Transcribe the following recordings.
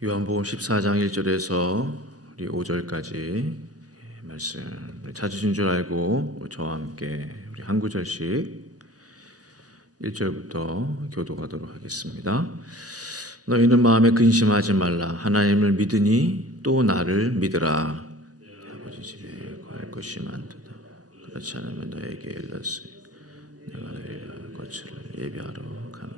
요한복음 14장 1절에서 우리 5절까지 말씀 찾으신 줄 알고 저와 함께 우리 한 구절씩 1절부터 교도하도록 하겠습니다. 너희는 마음에 근심하지 말라. 하나님을 믿으니 또 나를 믿으라. 아버지 집에 갈 것이 많도다. 그렇지 않으면 너에게 일렀으니 내가 너희를 거처를 예비하러 가노니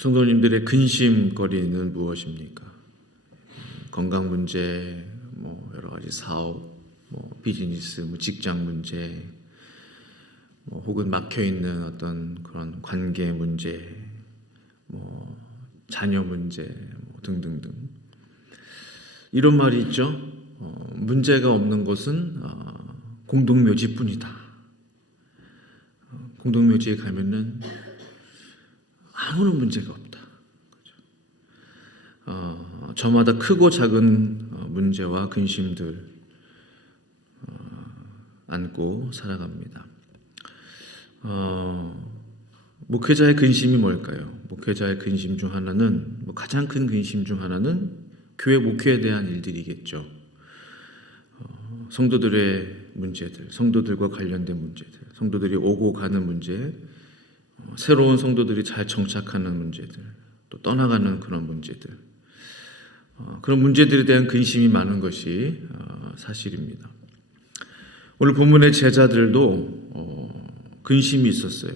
성도님들의 근심거리는 무엇입니까? 건강 문제, 뭐 여러 가지 사업, 뭐 비즈니스, 뭐 직장 문제, 뭐 혹은 막혀 있는 어떤 그런 관계 문제, 뭐 자녀 문제, 뭐 등등등 이런 말이 있죠. 어, 문제가 없는 것은 어, 공동묘지뿐이다. 어, 공동묘지에 가면은 아무런 문제가 없다. 어, 저마다 크고 작은 어, 문제와 근심들 어, 안고 살아갑니다. 어, 목회자의 근심이 뭘까요? 목회자의 근심 중 하나는 뭐 가장 큰 근심 중 하나는 교회 목회에 대한 일들이겠죠. 어, 성도들의 문제들, 성도들과 관련된 문제들, 성도들이 오고 가는 문제, 어, 새로운 성도들이 잘 정착하는 문제들, 또 떠나가는 그런 문제들, 어, 그런 문제들에 대한 근심이 많은 것이 어, 사실입니다. 오늘 본문의 제자들도 어, 근심이 있었어요.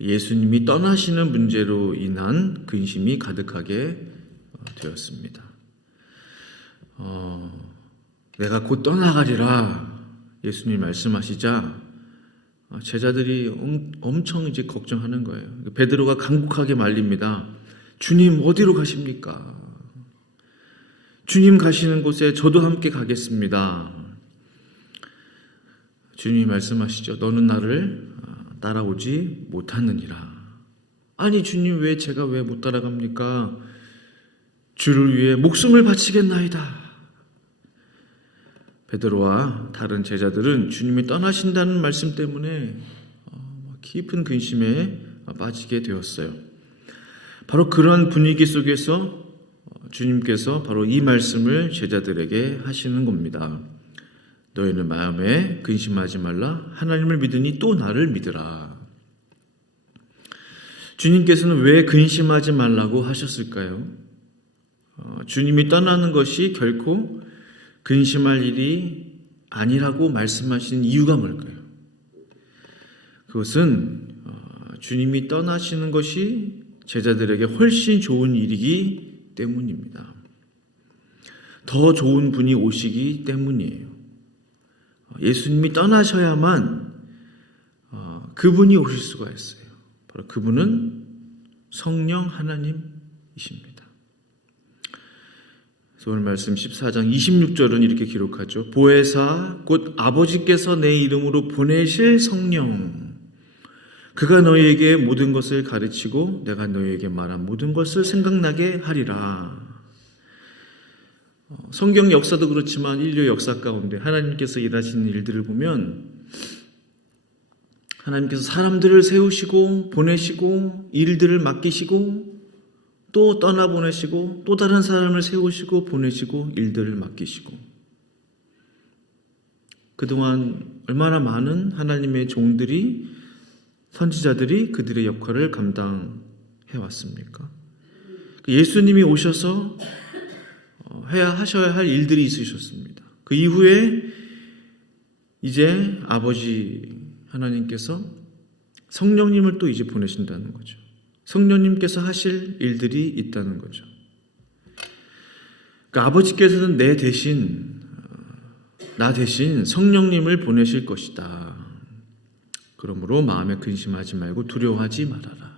예수님이 떠나시는 문제로 인한 근심이 가득하게 어, 되었습니다. 어, 내가 곧 떠나가리라 예수님 말씀하시자 어, 제자들이 엄, 엄청 이제 걱정하는 거예요. 베드로가 간곡하게 말립니다. 주님 어디로 가십니까? 주님 가시는 곳에 저도 함께 가겠습니다. 주님이 말씀하시죠. 너는 나를 어, 따라오지 못하느니라. 아니 주님 왜 제가 왜 못 따라갑니까? 주를 위해 목숨을 바치겠나이다. 베드로와 다른 제자들은 주님이 떠나신다는 말씀 때문에 어, 깊은 근심에 빠지게 되었어요. 바로 그런 분위기 속에서 어, 주님께서 바로 이 말씀을 제자들에게 하시는 겁니다. 너희는 마음에 근심하지 말라. 하나님을 믿으니 또 나를 믿으라. 주님께서는 왜 근심하지 말라고 하셨을까요? 어, 주님이 떠나는 것이 결코 근심할 일이 아니라고 말씀하신 이유가 뭘까요? 그것은 어, 주님이 떠나시는 것이 제자들에게 훨씬 좋은 일이기 때문입니다. 더 좋은 분이 오시기 때문이에요. 어, 예수님이 떠나셔야만 어, 그분이 오실 수가 있어요. 바로 그분은 성령 하나님이십니다. 그래서 오늘 말씀 14장 26절은 이렇게 기록하죠. 보혜사 곧 아버지께서 내 이름으로 보내실 성령 그가 너희에게 모든 것을 가르치고 내가 너희에게 말한 모든 것을 생각나게 하리라. 어, 성경 역사도 그렇지만 인류 역사 가운데 하나님께서 일하시는 일들을 보면 하나님께서 사람들을 세우시고 보내시고 일들을 맡기시고 또 떠나보내시고 또 다른 사람을 세우시고 보내시고 일들을 맡기시고 그동안 얼마나 많은 하나님의 종들이 선지자들이 그들의 역할을 감당해 왔습니까? 예수님이 오셔서 어, 해야 하셔야 할 일들이 있으셨습니다. 그 이후에 이제 아버지 하나님께서 성령님을 또 이제 보내신다는 거죠. 성령님께서 하실 일들이 있다는 거죠. 그러니까 아버지께서는 내 대신 나 대신 성령님을 보내실 것이다. 그러므로 마음에 근심하지 말고 두려워하지 말아라.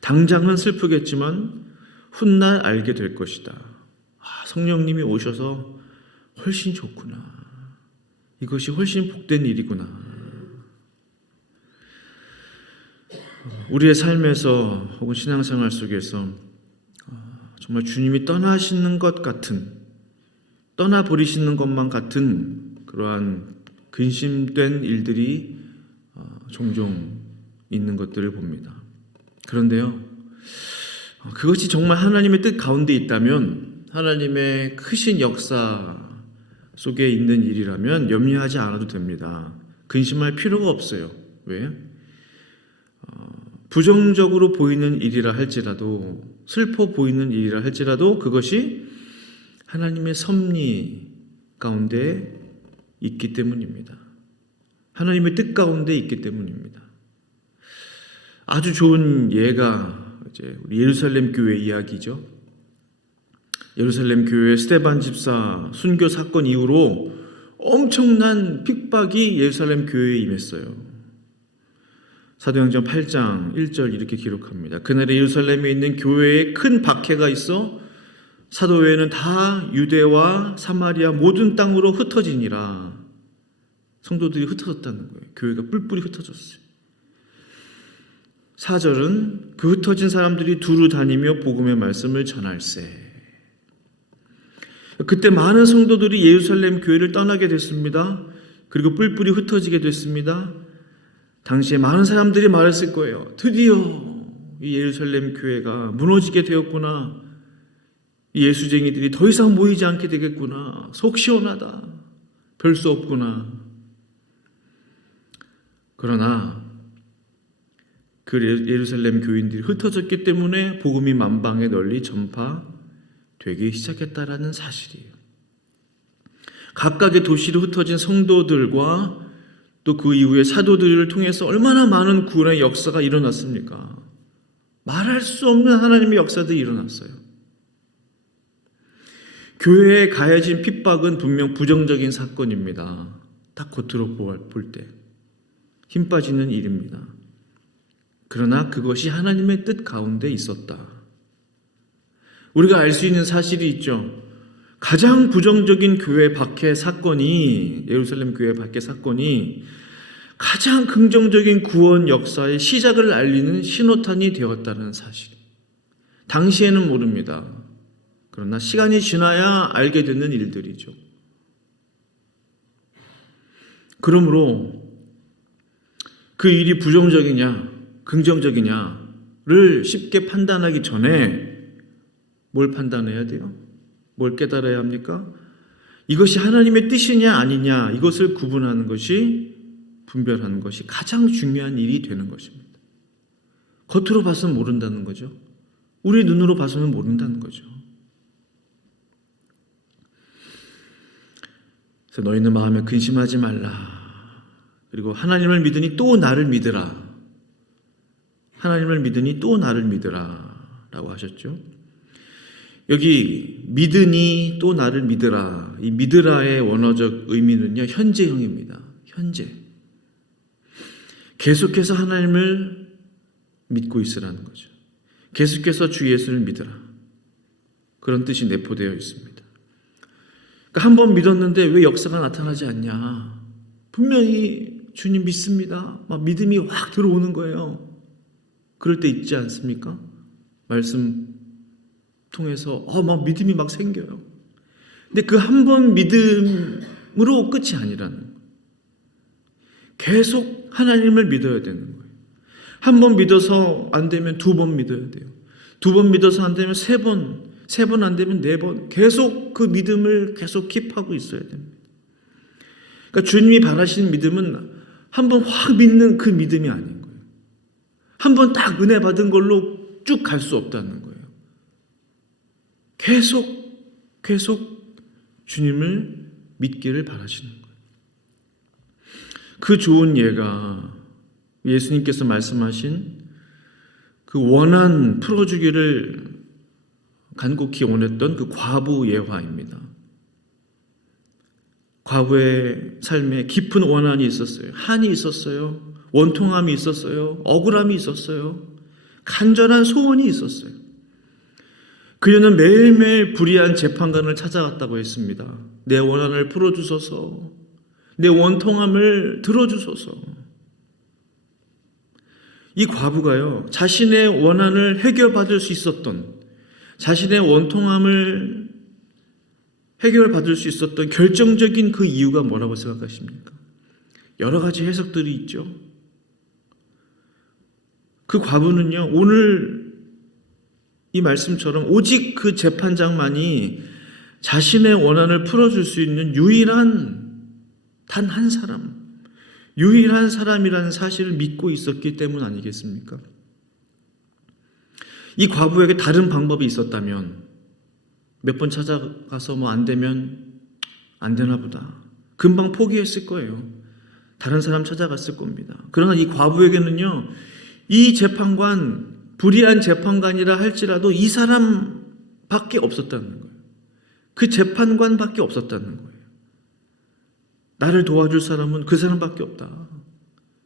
당장은 슬프겠지만 훗날 알게 될 것이다. 아, 성령님이 오셔서 훨씬 좋구나. 이것이 훨씬 복된 일이구나. 우리의 삶에서 혹은 신앙생활 속에서 어, 정말 주님이 떠나시는 것 같은 떠나 버리시는 것만 같은 그러한 근심된 일들이 어, 종종 있는 것들을 봅니다. 그런데요, 어, 그것이 정말 하나님의 뜻 가운데 있다면 하나님의 크신 역사 속에 있는 일이라면 염려하지 않아도 됩니다. 근심할 필요가 없어요. 왜? 부정적으로 보이는 일이라 할지라도 슬퍼 보이는 일이라 할지라도 그것이 하나님의 섭리 가운데 있기 때문입니다. 하나님의 뜻 가운데 있기 때문입니다. 아주 좋은 예가 이제 예루살렘 교회 이야기죠. 예루살렘 교회 스테반 집사 순교 사건 이후로 엄청난 핍박이 예루살렘 교회에 임했어요. 사도행전 8장 1절 이렇게 기록합니다. 그날에 예루살렘에 있는 교회에 큰 박해가 있어 사도회는 다 유대와 사마리아 모든 땅으로 흩어지니라. 성도들이 흩어졌다는 거예요. 교회가 뿔뿔이 흩어졌어요. 4절은 그 흩어진 사람들이 두루 다니며 복음의 말씀을 전할세. 그때 많은 성도들이 예루살렘 교회를 떠나게 됐습니다. 그리고 뿔뿔이 흩어지게 됐습니다. 당시에 많은 사람들이 말했을 거예요. 드디어 이 예루살렘 교회가 무너지게 되었구나. 이 예수쟁이들이 더 이상 모이지 않게 되겠구나. 속 시원하다. 별 수 없구나. 그러나 그 예루살렘 교인들이 흩어졌기 때문에 복음이 만방에 널리 전파되기 시작했다라는 사실이에요. 각각의 도시로 흩어진 성도들과 또 그 이후에 사도들을 통해서 얼마나 많은 구원의 역사가 일어났습니까? 말할 수 없는 하나님의 역사들이 일어났어요. 교회에 가해진 핍박은 분명 부정적인 사건입니다. 딱 겉으로 볼 때. 힘 빠지는 일입니다. 그러나 그것이 하나님의 뜻 가운데 있었다. 우리가 알 수 있는 사실이 있죠. 가장 부정적인 교회 박해 사건이 예루살렘 교회 박해 사건이 가장 긍정적인 구원 역사의 시작을 알리는 신호탄이 되었다는 사실. 당시에는 모릅니다. 그러나 시간이 지나야 알게 되는 일들이죠. 그러므로 그 일이 부정적이냐, 긍정적이냐를 쉽게 판단하기 전에 뭘 판단해야 돼요? 뭘 깨달아야 합니까? 이것이 하나님의 뜻이냐 아니냐 이것을 구분하는 것이 분별하는 것이 가장 중요한 일이 되는 것입니다. 겉으로 봐서는 모른다는 거죠. 우리 눈으로 봐서는 모른다는 거죠. 그래서 너희는 마음에 근심하지 말라. 그리고 하나님을 믿으니 또 나를 믿으라. 하나님을 믿으니 또 나를 믿으라. 라고 하셨죠. 여기 믿으니 또 나를 믿으라. 이 믿으라의 원어적 의미는요, 현재형입니다. 현재. 계속해서 하나님을 믿고 있으라는 거죠. 계속해서 주 예수를 믿으라. 그런 뜻이 내포되어 있습니다. 그러니까 한 번 믿었는데 왜 역사가 나타나지 않냐? 분명히 주님 믿습니다. 막 믿음이 확 들어오는 거예요. 그럴 때 있지 않습니까? 말씀 통해서 어, 막 믿음이 막 생겨요. 근데 그 한 번 믿음으로 끝이 아니라는. 계속 하나님을 믿어야 되는 거예요. 한 번 믿어서 안 되면 두 번 믿어야 돼요. 두 번 믿어서 안 되면 세 번, 세 번 안 되면 네 번, 계속 그 믿음을 계속 킵하고 있어야 됩니다. 그러니까 주님이 바라시는 믿음은 한 번 확 믿는 그 믿음이 아닌 거예요. 한 번 딱 은혜 받은 걸로 쭉 갈 수 없다는 거예요. 계속, 계속 주님을 믿기를 바라시는 거예요. 그 좋은 예가 예수님께서 말씀하신 그 원한 풀어주기를 간곡히 원했던 그 과부 예화입니다. 과부의 삶에 깊은 원한이 있었어요. 한이 있었어요. 원통함이 있었어요. 억울함이 있었어요. 간절한 소원이 있었어요. 그녀는 매일매일 불의한 재판관을 찾아갔다고 했습니다. 내 원한을 풀어주소서, 내 원통함을 들어주소서. 이 과부가요, 자신의 원한을 해결받을 수 있었던, 자신의 원통함을 해결받을 수 있었던 결정적인 그 이유가 뭐라고 생각하십니까? 여러 가지 해석들이 있죠. 그 과부는요, 오늘 이 말씀처럼 오직 그 재판장만이 자신의 원한을 풀어줄 수 있는 유일한 단 한 사람, 유일한 사람이라는 사실을 믿고 있었기 때문 아니겠습니까? 이 과부에게 다른 방법이 있었다면 몇 번 찾아가서 뭐 안 되면 안 되나 보다. 금방 포기했을 거예요. 다른 사람 찾아갔을 겁니다. 그러나 이 과부에게는요, 이 재판관, 불의한 재판관이라 할지라도 이 사람밖에 없었다는 거예요. 그 재판관밖에 없었다는 거예요. 나를 도와줄 사람은 그 사람밖에 없다.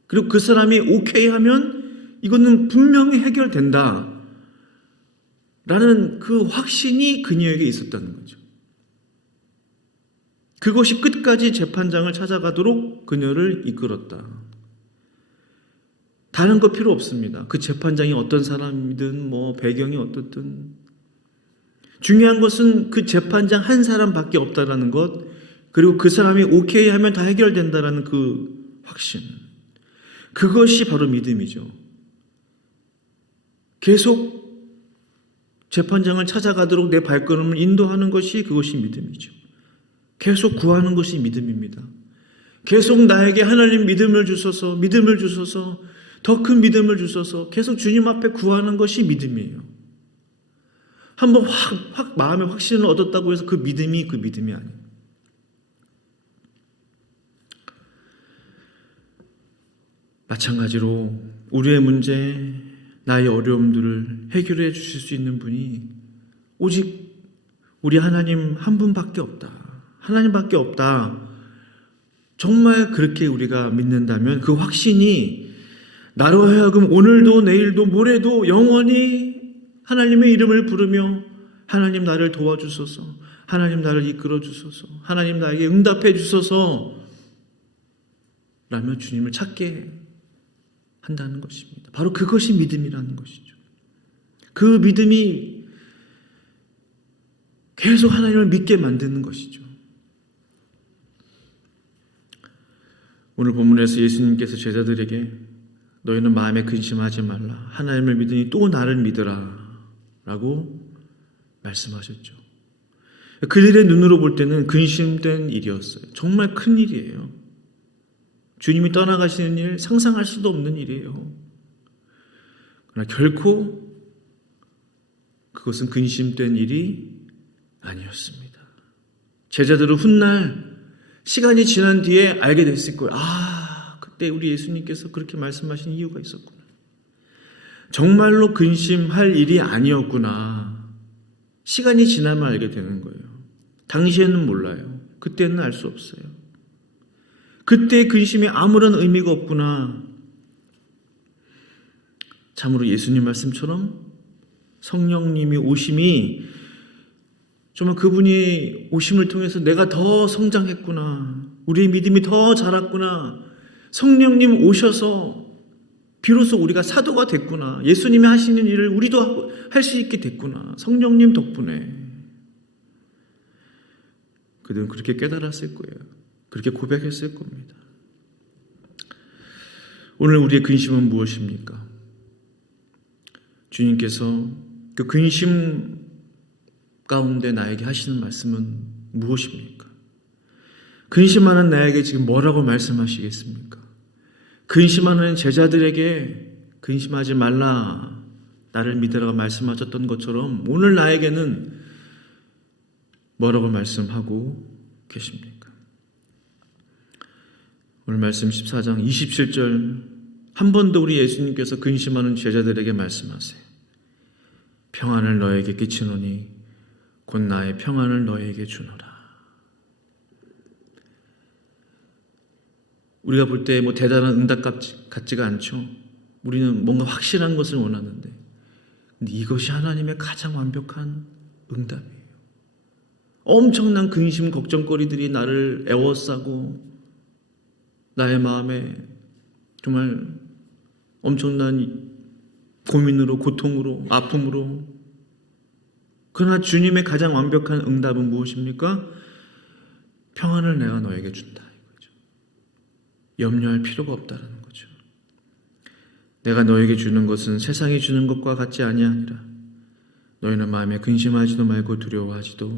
그리고 그 사람이 오케이 하면 이거는 분명히 해결된다. 라는 그 확신이 그녀에게 있었다는 거죠. 그것이 끝까지 재판장을 찾아가도록 그녀를 이끌었다. 다른 거 필요 없습니다. 그 재판장이 어떤 사람이든 뭐 배경이 어떻든 중요한 것은 그 재판장 한 사람밖에 없다라는 것 그리고 그 사람이 오케이 하면 다 해결된다라는 그 확신 그것이 바로 믿음이죠. 계속 재판장을 찾아가도록 내 발걸음을 인도하는 것이 그것이 믿음이죠. 계속 구하는 것이 믿음입니다. 계속 나에게 하나님 믿음을 주소서, 믿음을 주소서, 더 큰 믿음을 주소서, 계속 주님 앞에 구하는 것이 믿음이에요. 한번 확, 확 마음의 확신을 얻었다고 해서 그 믿음이 그 믿음이 아니에요. 마찬가지로 우리의 문제, 나의 어려움들을 해결해 주실 수 있는 분이 오직 우리 하나님 한 분밖에 없다. 하나님밖에 없다. 정말 그렇게 우리가 믿는다면 그 확신이 나로 하여금 오늘도 내일도 모레도 영원히 하나님의 이름을 부르며 하나님 나를 도와주소서. 하나님 나를 이끌어 주소서. 하나님 나에게 응답해 주소서. 라며 주님을 찾게 한다는 것입니다. 바로 그것이 믿음이라는 것이죠. 그 믿음이 계속 하나님을 믿게 만드는 것이죠. 오늘 본문에서 예수님께서 제자들에게 너희는 마음에 근심하지 말라. 하나님을 믿으니 또 나를 믿으라. 라고 말씀하셨죠. 그들의 눈으로 볼 때는 근심된 일이었어요. 정말 큰 일이에요. 주님이 떠나가시는 일 상상할 수도 없는 일이에요. 그러나 결코 그것은 근심된 일이 아니었습니다. 제자들은 훗날 시간이 지난 뒤에 알게 됐을 거예요. 아, 그때 우리 예수님께서 그렇게 말씀하신 이유가 있었구나. 정말로 근심할 일이 아니었구나. 시간이 지나면 알게 되는 거예요. 당시에는 몰라요. 그때는 알 수 없어요. 그때 근심이 아무런 의미가 없구나. 참으로 예수님 말씀처럼 성령님이 오심이 정말 그분이 오심을 통해서 내가 더 성장했구나. 우리의 믿음이 더 자랐구나. 성령님 오셔서 비로소 우리가 사도가 됐구나. 예수님이 하시는 일을 우리도 할 수 있게 됐구나. 성령님 덕분에. 그들은 그렇게 깨달았을 거예요. 그렇게 고백했을 겁니다. 오늘 우리의 근심은 무엇입니까? 주님께서 그 근심 가운데 나에게 하시는 말씀은 무엇입니까? 근심하는 나에게 지금 뭐라고 말씀하시겠습니까? 근심하는 제자들에게 근심하지 말라 나를 믿으라고 말씀하셨던 것처럼 오늘 나에게는 뭐라고 말씀하고 계십니까? 오늘 말씀 14장 27절 한번더 우리 예수님께서 근심하는 제자들에게 말씀하세요. 평안을 너에게 끼치노니 곧 나의 평안을 너에게 주노라. 우리가 볼 때 뭐 대단한 응답 같지가 않죠. 우리는 뭔가 확실한 것을 원하는데, 이것이 하나님의 가장 완벽한 응답이에요. 엄청난 근심 걱정거리들이 나를 애워싸고 나의 마음에 정말 엄청난 고민으로 고통으로 아픔으로 그러나 주님의 가장 완벽한 응답은 무엇입니까? 평안을 내가 너에게 준다. 염려할 필요가 없다라는 거죠. 내가 너에게 주는 것은 세상이 주는 것과 같지 아니하니라. 너희는 마음에 근심하지도 말고 두려워하지도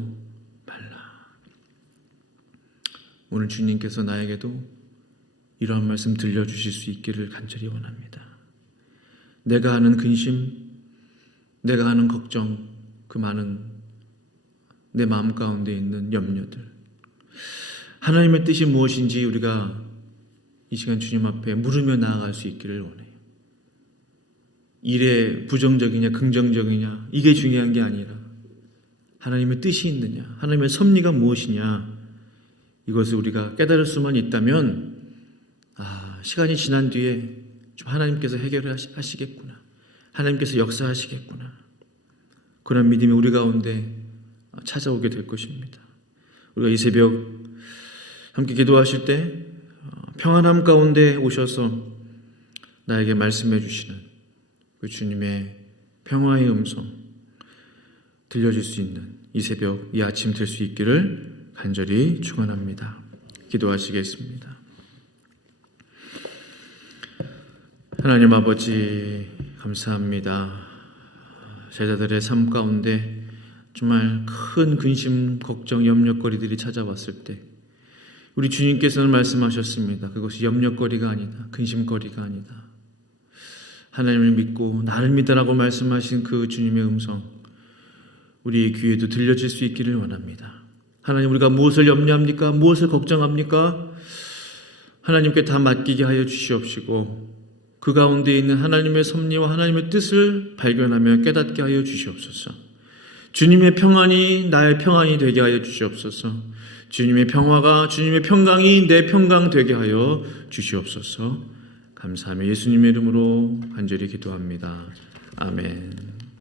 말라. 오늘 주님께서 나에게도 이러한 말씀 들려주실 수 있기를 간절히 원합니다. 내가 하는 근심, 내가 하는 걱정, 그 많은 내 마음 가운데 있는 염려들. 하나님의 뜻이 무엇인지 우리가 이 시간 주님 앞에 물으며 나아갈 수 있기를 원해요. 일에 부정적이냐 긍정적이냐 이게 중요한 게 아니라 하나님의 뜻이 있느냐 하나님의 섭리가 무엇이냐 이것을 우리가 깨달을 수만 있다면 아 시간이 지난 뒤에 좀 하나님께서 해결을 하시- 하시겠구나 하나님께서 역사하시겠구나 그런 믿음이 우리 가운데 찾아오게 될 것입니다 우리가 이 새벽 함께 기도하실 때 어, 평안함 가운데 오셔서 나에게 말씀해 주시는 그 주님의 평화의 음성 들려줄 수 있는 이 새벽, 이 아침 될 수 있기를 간절히 축원합니다. 기도하시겠습니다. 하나님 아버지 감사합니다. 제자들의 삶 가운데 정말 큰 근심, 걱정, 염려거리들이 찾아왔을 때 우리 주님께서는 말씀하셨습니다. 그것이 염려거리가 아니다. 근심거리가 아니다. 하나님을 믿고 나를 믿으라고 말씀하신 그 주님의 음성 우리의 귀에도 들려질 수 있기를 원합니다. 하나님 우리가 무엇을 염려합니까? 무엇을 걱정합니까? 하나님께 다 맡기게 하여 주시옵시고 그 가운데 있는 하나님의 섭리와 하나님의 뜻을 발견하며 깨닫게 하여 주시옵소서. 주님의 평안이 나의 평안이 되게 하여 주시옵소서. 주님의 평화가 주님의 평강이 내 평강 되게 하여 주시옵소서. 감사하며 예수님의 이름으로 간절히 기도합니다. 아멘.